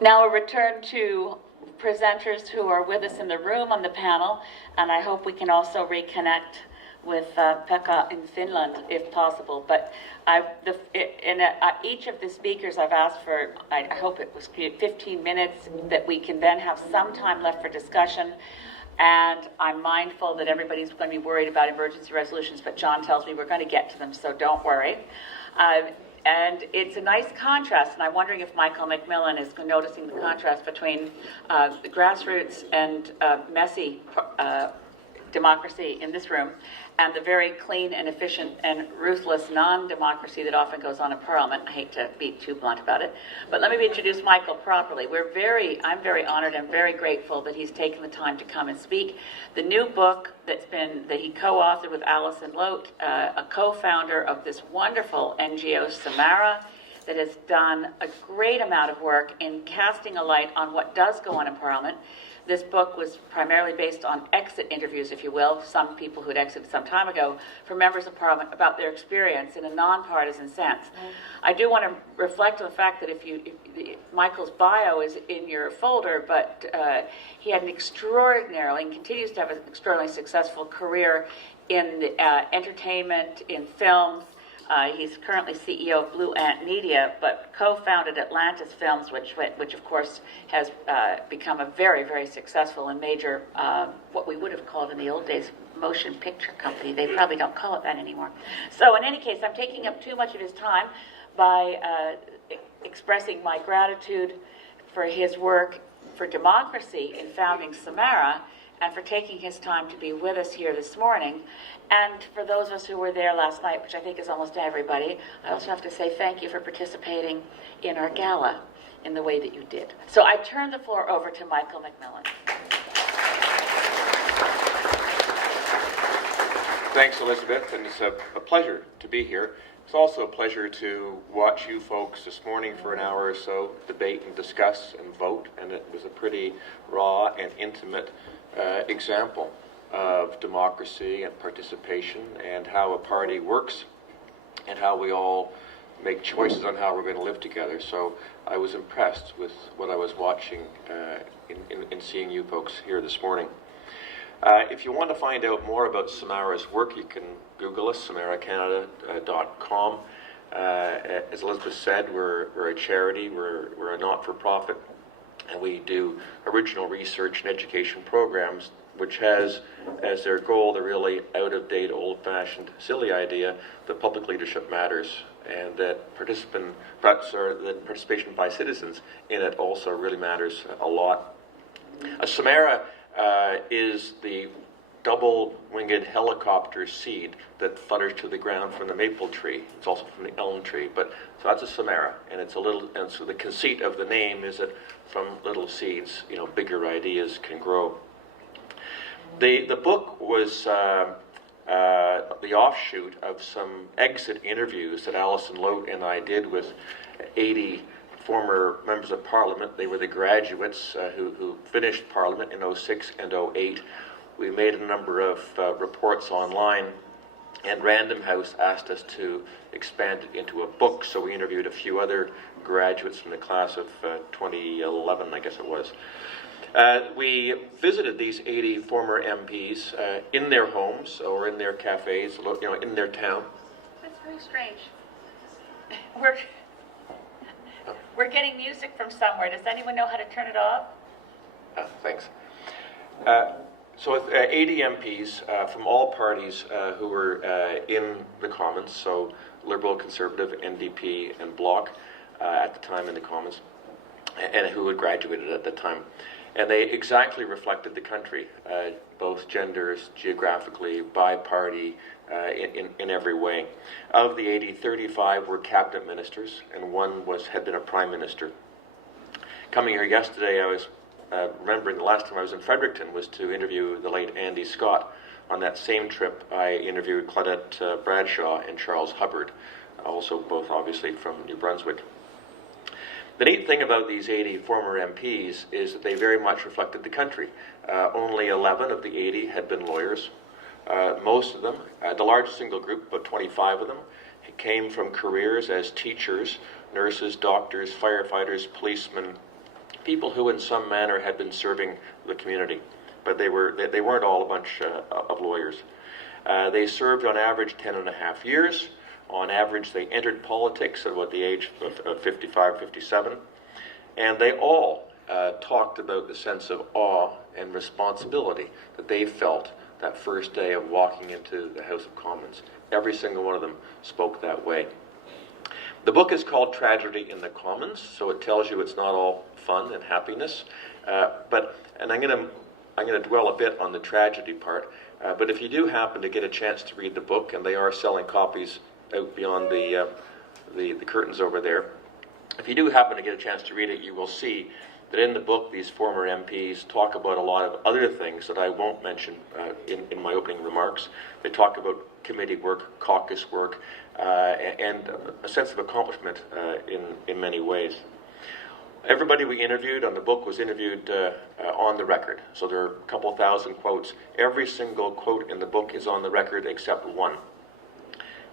Now we return to presenters who are with us in the room on the panel, and I hope we can also reconnect with Pekka in Finland if possible. But each of the speakers I've asked for, I hope it was 15 minutes, that we can then have some time left for discussion. And I'm mindful that everybody's going to be worried about emergency resolutions, but John tells me we're going to get to them, so don't worry. And it's a nice contrast, and I'm wondering if Michael MacMillan is noticing the contrast between the grassroots and messy democracy in this room and the very clean and efficient and ruthless non-democracy that often goes on in Parliament. I hate to be too blunt about it, but let me introduce Michael properly. I'm very honored and very grateful that he's taken the time to come and speak. The new book that he co-authored with Alison Lote, a co-founder of this wonderful NGO, Samara, that has done a great amount of work in casting a light on what does go on in Parliament. This book was primarily based on exit interviews, if you will, some people who had exited some time ago, for members of Parliament about their experience in a non-partisan sense. I do want to reflect on the fact that Michael's bio is in your folder, but he had an extraordinarily, and continues to have an extraordinarily successful career in entertainment, in films. He's currently CEO of Blue Ant Media, but co-founded Atlantis Films, which of course has become a very, very successful and major, what we would have called in the old days, motion picture company. They probably don't call it that anymore. So in any case, I'm taking up too much of his time by expressing my gratitude for his work for democracy in founding Samara, and for taking his time to be with us here this morning. And for those of us who were there last night, which I think is almost everybody, I also have to say thank you for participating in our gala in the way that you did. So I turn the floor over to Michael MacMillan. Thanks, Elizabeth, and it's a pleasure to be here. It's also a pleasure to watch you folks this morning for an hour or so debate and discuss and vote, and it was a pretty raw and intimate example of democracy and participation and how a party works and how we all make choices on how we're going to live together. So I was impressed with what I was watching in seeing you folks here this morning. If you want to find out more about Samara's work, you can Google us, samaracanada.com. As Elizabeth said, we're a charity, we're a not-for-profit, and we do original research and education programs, which has as their goal the really out-of-date, old-fashioned, silly idea that public leadership matters, and that participation by citizens in it also really matters a lot. Samara is the double-winged helicopter seed that flutters to the ground from the maple tree. It's also from the elm tree, but so that's a Samara, and it's a little. And so the conceit of the name is that from little seeds, bigger ideas can grow. The book was the offshoot of some exit interviews that Alison Lote and I did with 80 former members of Parliament. They were the graduates who finished Parliament in 06 and 08. We made a number of reports online, and Random House asked us to expand it into a book, so we interviewed a few other graduates from the class of 2011, I guess it was. We visited these 80 former MPs in their homes or in their cafes, in their town. That's very strange. We're getting music from somewhere. Does anyone know how to turn it off? Thanks. So with 80 MPs from all parties who were in the Commons, so Liberal, Conservative, NDP, and Bloc at the time in the Commons, and who had graduated at the time. And they exactly reflected the country, both genders, geographically, by party, in every way. Of the 80, 35 were cabinet ministers, and one had been a prime minister. Coming here yesterday, I was remembering the last time I was in Fredericton was to interview the late Andy Scott. On that same trip, I interviewed Claudette Bradshaw and Charles Hubbard, also both obviously from New Brunswick. The neat thing about these 80 former MPs is that they very much reflected the country. Only 11 of the 80 had been lawyers. Most of them, the largest single group, about 25 of them, came from careers as teachers nurses, doctors, firefighters, policemen, people who in some manner had been serving the community. But they weren't all a bunch of lawyers. They served on average 10 and a half years. On average, they entered politics at about the age of 55, 57. And they all talked about the sense of awe and responsibility that they felt that first day of walking into the House of Commons. Every single one of them spoke that way. The book is called Tragedy in the Commons, so it tells you it's not all fun and happiness. And I'm going to dwell a bit on the tragedy part. But if you do happen to get a chance to read the book, and they are selling copies out beyond the curtains over there, if you do happen to get a chance to read it, you will see that in the book these former MPs talk about a lot of other things that I won't mention in my opening remarks. They talk about committee work, caucus work, and a sense of accomplishment in many ways. Everybody we interviewed on the book was interviewed on the record. So there are a couple thousand quotes. Every single quote in the book is on the record except one.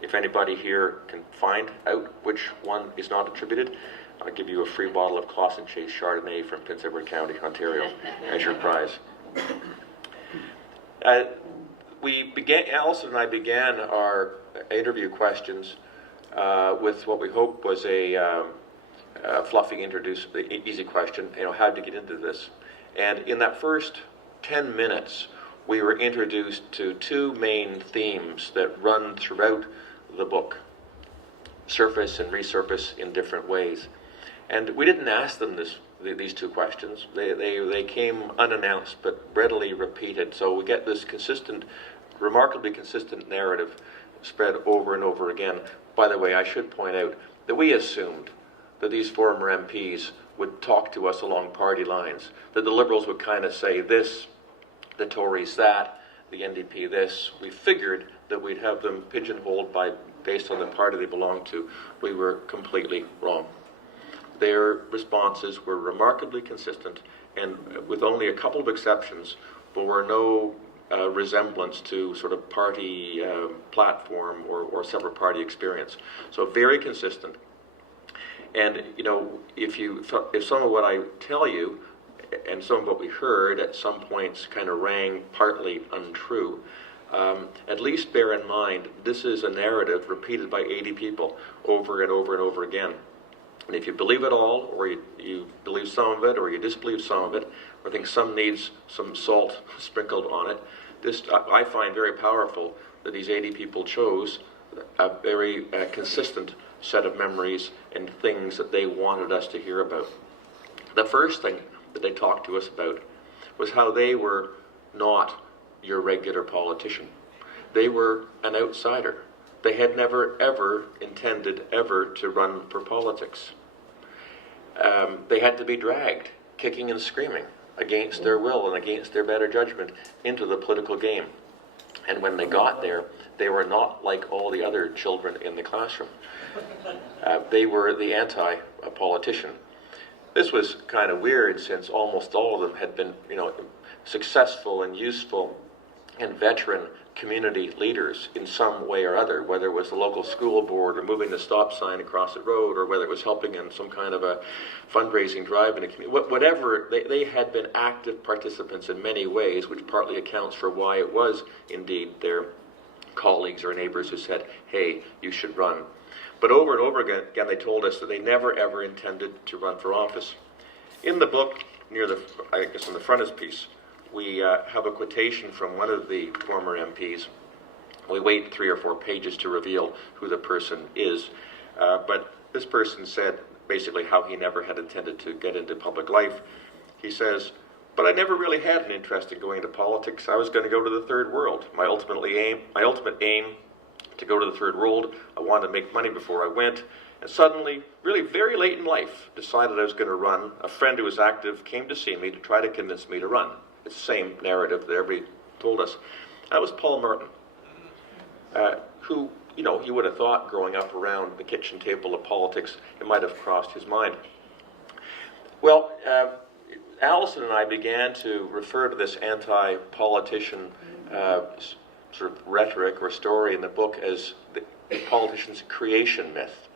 If anybody here can find out which one is not attributed, I'll give you a free bottle of Clausen Chase Chardonnay from Prince Edward County, Ontario, as your prize. Alison and I began our interview questions with what we hoped was a fluffy, easy question. How did you get into this? And in that first 10 minutes, we were introduced to two main themes that run throughout the book, surface and resurface in different ways. And we didn't ask them these two questions. They came unannounced but readily repeated. So we get this remarkably consistent narrative spread over and over again. By the way, I should point out that we assumed that these former MPs would talk to us along party lines, that the Liberals would kind of say this, the Tories that, the NDP this. We figured that we'd have them pigeonholed based on the party they belonged to. We were completely wrong. Their responses were remarkably consistent, and with only a couple of exceptions, there were no resemblance to sort of party platform or separate party experience. So very consistent. And if some of what I tell you and some of what we heard at some points kind of rang partly untrue, at least bear in mind this is a narrative repeated by 80 people over and over and over again. And if you believe it all, or you believe some of it, or you disbelieve some of it, or think some needs some salt sprinkled on it, this I find very powerful that these 80 people chose a very consistent set of memories and things that they wanted us to hear about. The first thing that they talked to us about was how they were not your regular politician. They were an outsider. They had never, ever intended ever to run for politics. They had to be dragged, kicking and screaming, against their will and against their better judgment, into the political game. And when they got there, they were not like all the other children in the classroom. They were the anti-politician. This was kind of weird since almost all of them had been, successful and useful and veteran community leaders in some way or other, whether it was the local school board or moving the stop sign across the road, or whether it was helping in some kind of a fundraising drive in a community. Whatever, they had been active participants in many ways, which partly accounts for why it was indeed their colleagues or neighbors who said, hey, you should run. But over and over again, they told us that they never ever intended to run for office. In the book, on the frontispiece, we have a quotation from one of the former MPs. We wait 3 or 4 pages to reveal who the person is. But this person said basically how he never had intended to get into public life. He says, but I never really had an interest in going into politics. I was going to go to the third world. My ultimate aim to go to the third world. I wanted to make money before I went. And suddenly, really very late in life, decided I was going to run. A friend who was active came to see me to try to convince me to run. It's the same narrative that everybody told us. That was Paul Martin, who, you would have thought growing up around the kitchen table of politics, it might have crossed his mind. Well, Alison and I began to refer to this anti-politician sort of rhetoric or story in the book as the politician's creation myth.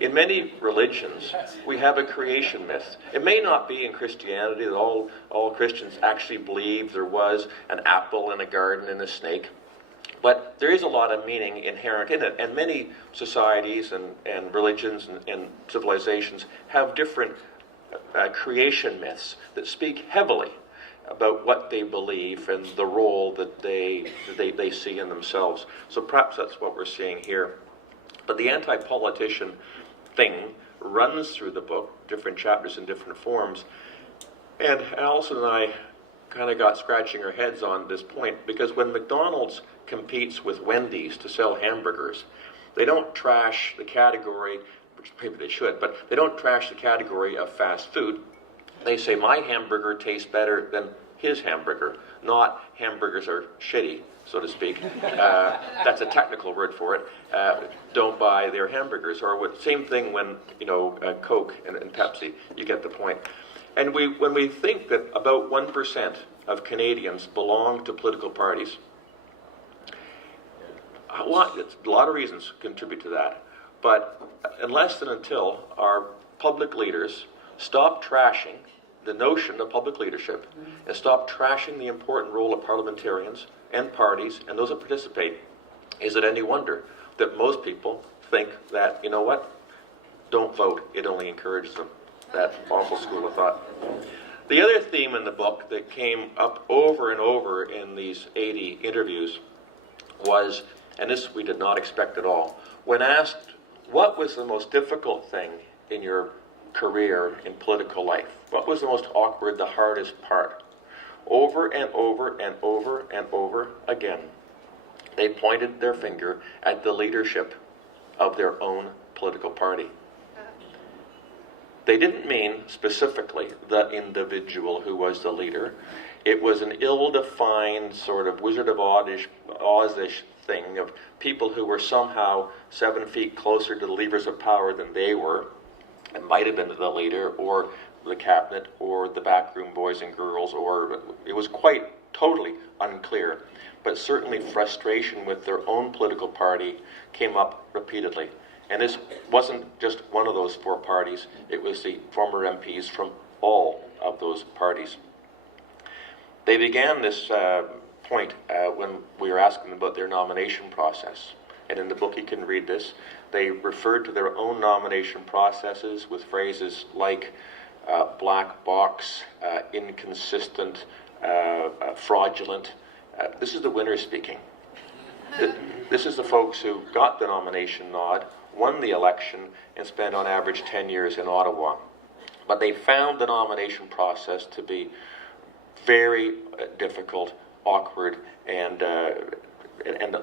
In many religions, we have a creation myth. It may not be in Christianity that all Christians actually believe there was an apple in a garden and a snake, but there is a lot of meaning inherent in it. And many societies and religions and civilizations have different creation myths that speak heavily about what they believe and the role that they see in themselves. So perhaps that's what we're seeing here. But the anti-politician thing runs through the book, different chapters in different forms. And Alison and I kind of got scratching our heads on this point, because when McDonald's competes with Wendy's to sell hamburgers, they don't trash the category, which maybe they should, but they don't trash the category of fast food. They say, my hamburger tastes better than his hamburger, not hamburgers are shitty, so to speak. That's a technical word for it. Don't buy their hamburgers. Or same thing when, Coke and Pepsi, you get the point. And when we think that about 1% of Canadians belong to political parties, a lot of reasons contribute to that. But unless and until our public leaders stop trashing the notion of public leadership and stop trashing the important role of parliamentarians and parties and those that participate, is it any wonder that most people think that, you know what, don't vote, it only encourages them. That awful school of thought. The other theme in the book that came up over and over in these 80 interviews was, and this we did not expect at all, when asked, what was the most difficult thing in your career in political life? What was the most awkward, the hardest part? Over and over and over and over again, they pointed their finger at the leadership of their own political party. They didn't mean specifically the individual who was the leader. It was an ill-defined sort of Wizard of Oz-ish thing of people who were somehow 7 feet closer to the levers of power than they were. It might have been the leader or the cabinet or the backroom boys and girls, or it was quite totally unclear. But certainly frustration with their own political party came up repeatedly. And this wasn't just one of those four parties, it was the former MPs from all of those parties. They began this point when we were asking them about their nomination process. And in the book you can read this. They referred to their own nomination processes with phrases like black box, inconsistent, fraudulent. This is the winner speaking. This is the folks who got the nomination nod, won the election, and spent on average 10 years in Ottawa. But they found the nomination process to be very difficult, awkward, and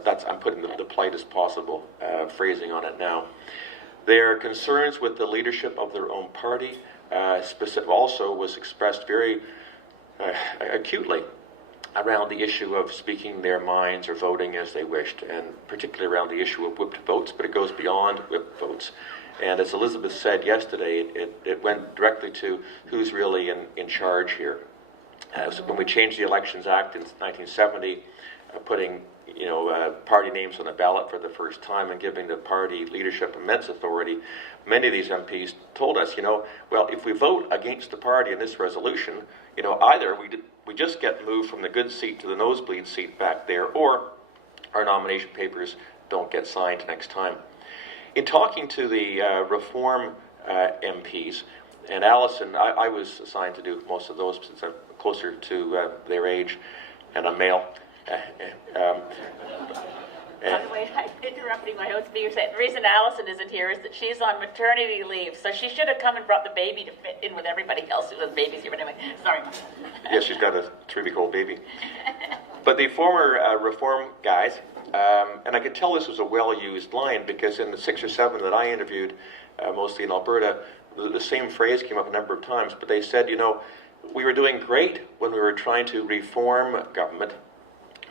that's, I'm putting the politest possible phrasing on it now. Their concerns with the leadership of their own party also was expressed very acutely around the issue of speaking their minds or voting as they wished, and particularly around the issue of whipped votes, but it goes beyond whipped votes. And as Elizabeth said yesterday, it went directly to who's really in charge here. So when we changed the Elections Act in 1970, putting party names on the ballot for the first time and giving the party leadership immense authority, many of these MPs told us, well, if we vote against the party in this resolution, either we just get moved from the good seat to the nosebleed seat back there, or our nomination papers don't get signed next time. In talking to the Reform MPs, and Alison, I was assigned to do most of those since I'm closer to their age, and I'm male. By the way, I'm interrupting my own speaker. The reason Alison isn't here is that she's on maternity leave, so she should have come and brought the baby to fit in with everybody else who has babies here. But anyway, sorry. Yes, she's got a 3-week-old baby. But the former Reform guys, and I could tell this was a well-used line, because in the 6 or 7 that I interviewed, mostly in Alberta, the same phrase came up a number of times. But they said, we were doing great when we were trying to reform government,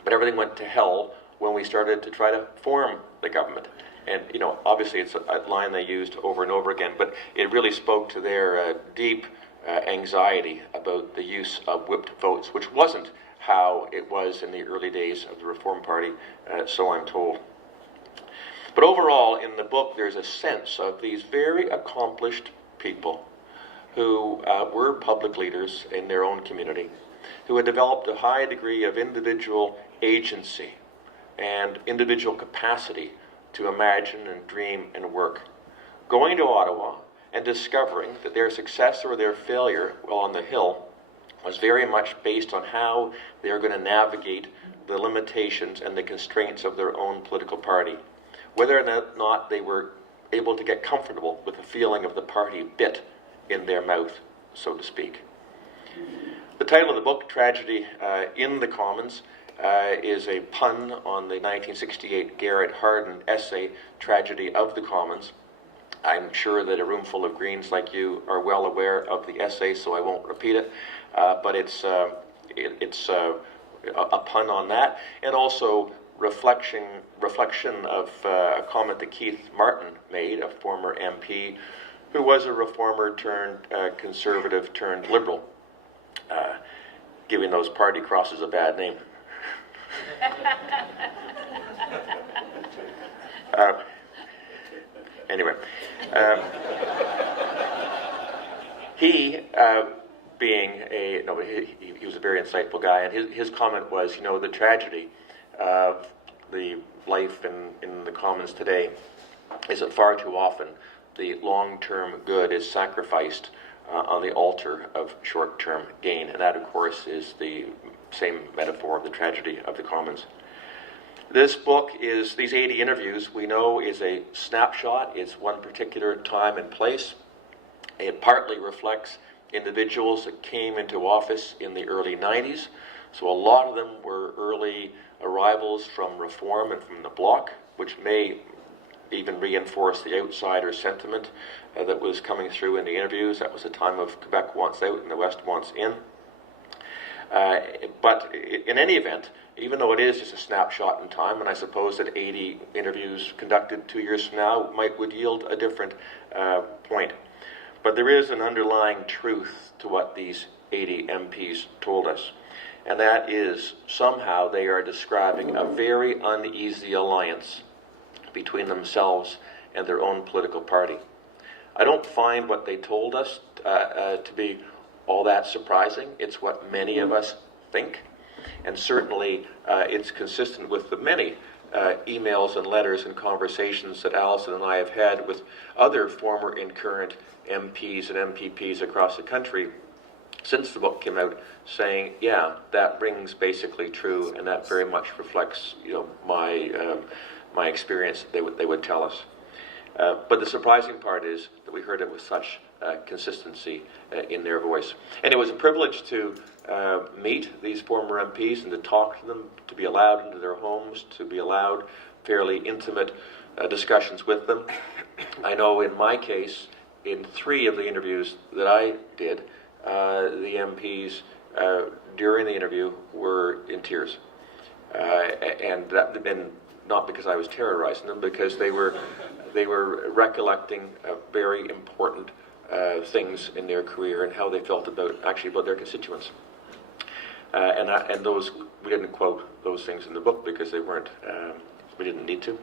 but everything went to hell when we started to try to form the government. And, obviously it's a line they used over and over again, but it really spoke to their deep anxiety about the use of whipped votes, which wasn't how it was in the early days of the Reform Party, so I'm told. But overall, in the book, there's a sense of these very accomplished people who were public leaders in their own community, who had developed a high degree of individual agency and individual capacity to imagine and dream and work. Going to Ottawa and discovering that their success or their failure while on the Hill was very much based on how they are going to navigate the limitations and the constraints of their own political party. Whether or not they were able to get comfortable with the feeling of the party bit in their mouth, so to speak. The title of the book, Tragedy in the Commons, is a pun on the 1968 Garrett Hardin essay, Tragedy of the Commons. I'm sure that a room full of Greens like you are well aware of the essay, so I won't repeat it, but it's a pun on that, and also reflection of a comment that Keith Martin made, a former MP, who was a reformer turned conservative turned liberal, giving those party crosses a bad name. Anyway, he was a very insightful guy, and his comment was, the tragedy of the life in the Commons today is that far too often the long-term good is sacrificed on the altar of short-term gain, and that, of course, is the same metaphor of the tragedy of the Commons. This book is, these 80 interviews, we know, is a snapshot. It's one particular time and place. It partly reflects individuals that came into office in the early 90s. So a lot of them were early arrivals from Reform and from the Bloc, which may even reinforce the outsider sentiment that was coming through in the interviews. That was a time of Quebec wants out and the West wants in. But in any event, even though it is just a snapshot in time, and I suppose that 80 interviews conducted 2 years from now would yield a different point. But there is an underlying truth to what these 80 MPs told us, and that is somehow they are describing a very uneasy alliance between themselves and their own political party. I don't find what they told us to be all that surprising. It's what many of us think, and certainly it's consistent with the many emails and letters and conversations that Alison and I have had with other former and current MPs and MPPs across the country since the book came out, saying, yeah, that rings basically true, and that very much reflects my experience, they would tell us. But the surprising part is that we heard it with such consistency in their voice. And it was a privilege to meet these former MPs and to talk to them, to be allowed into their homes, to be allowed fairly intimate discussions with them. I know in my case, in 3 of the interviews that I did, the MPs during the interview were in tears. And not because I was terrorizing them, because they were recollecting very important things in their career and how they felt about their constituents. And those, we didn't quote those things in the book because they weren't, we didn't need to.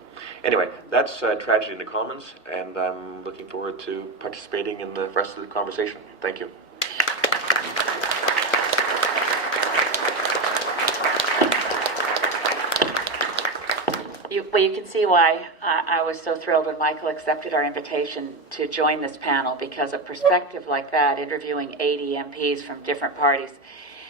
Anyway, that's Tragedy in the Commons, and I'm looking forward to participating in the rest of the conversation. Thank you. Well, you can see why I was so thrilled when Michael accepted our invitation to join this panel, because a perspective like that, interviewing 80 MPs from different parties,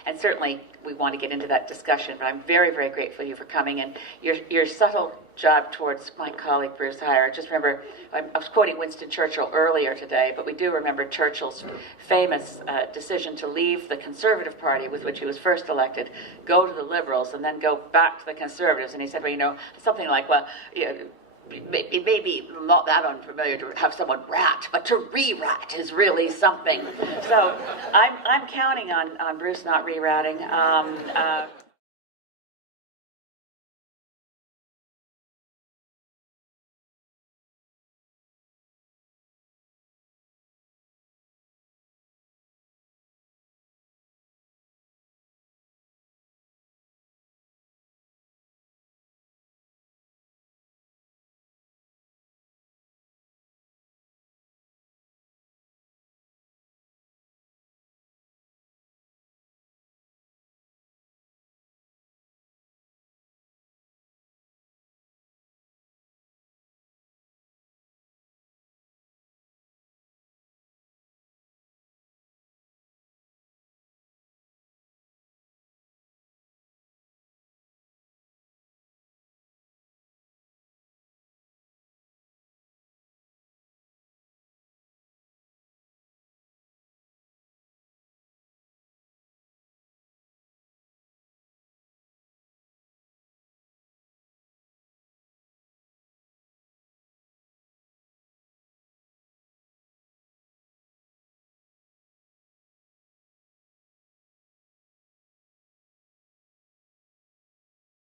and certainly we want to get into that discussion, but I'm very, very grateful to you for coming, and your subtle jab towards my colleague Bruce Hyer. Just remember, I was quoting Winston Churchill earlier today, but we do remember Churchill's famous decision to leave the Conservative Party with which he was first elected, go to the Liberals, and then go back to the Conservatives. And he said, well, something like, it may be not that unfamiliar to have someone rat, but to re-rat is really something. So I'm counting on Bruce not re-ratting.